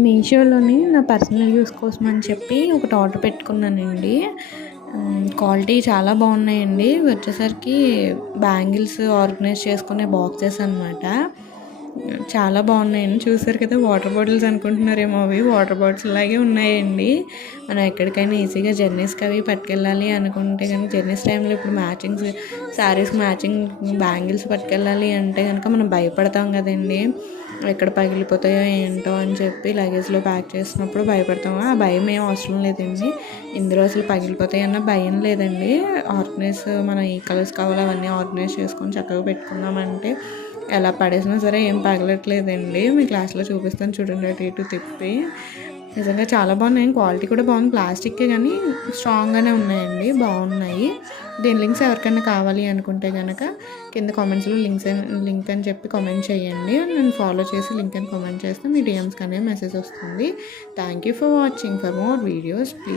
మీషోలోని నా personal use కోసం అని చెప్పి ఒకటి ఆర్డర్ పెట్టుకున్నానండి. క్వాలిటీ చాలా బాగున్నాయండి. వచ్చేసరికి బ్యాంగిల్స్ ఆర్గనైజ్ చేసుకునే బాక్సెస్ అనమాట. చాలా బాగున్నాయండి. చూసారు కదా, వాటర్ బాటిల్స్ అనుకుంటున్నారేమో, అవి వాటర్ బాటిల్స్ లాగే ఉన్నాయండి. మనం ఎక్కడికైనా ఈజీగా జర్నీస్కి అవి పట్టుకెళ్ళాలి అనుకుంటే కనుక, జర్నీస్ టైంలో ఇప్పుడు మ్యాచింగ్స్ శారీస్ మ్యాచింగ్ బ్యాంగిల్స్ పట్టుకెళ్ళాలి అంటే కనుక మనం భయపడతాం కదండి. ఎక్కడ పగిలిపోతాయో ఏంటో అని చెప్పి లగేజ్లో ప్యాక్ చేసినప్పుడు భయపడతాము. ఆ భయం ఏం అవసరం లేదండి. ఇందులో అసలు పగిలిపోతాయి అన్న భయం లేదండి. ఆర్గనైజ్ మనం ఈ కలర్స్ కావాలో అవన్నీ ఆర్గనైజ్ చేసుకొని చక్కగా పెట్టుకున్నామంటే ఎలా పడేసినా సరే ఏం పగలట్లేదండి. మీ క్లాస్లో చూపిస్తాను చూడండి, అటు ఇటు తిప్పి. నిజంగా చాలా బాగున్నాయి. క్వాలిటీ కూడా బాగుంది. ప్లాస్టిక్కే కానీ స్ట్రాంగ్గానే ఉన్నాయండి, బాగున్నాయి. దీని లింక్స్ ఎవరికైనా కావాలి అనుకుంటే కనుక కింద కామెంట్స్లో లింక్ అని చెప్పి కామెంట్ చేయండి. నన్ను ఫాలో చేసి లింక్ అని కామెంట్ చేస్తే మీ డిఎమ్స్కి అనేది మెసేజ్ వస్తుంది. Thank you for watching. For more videos please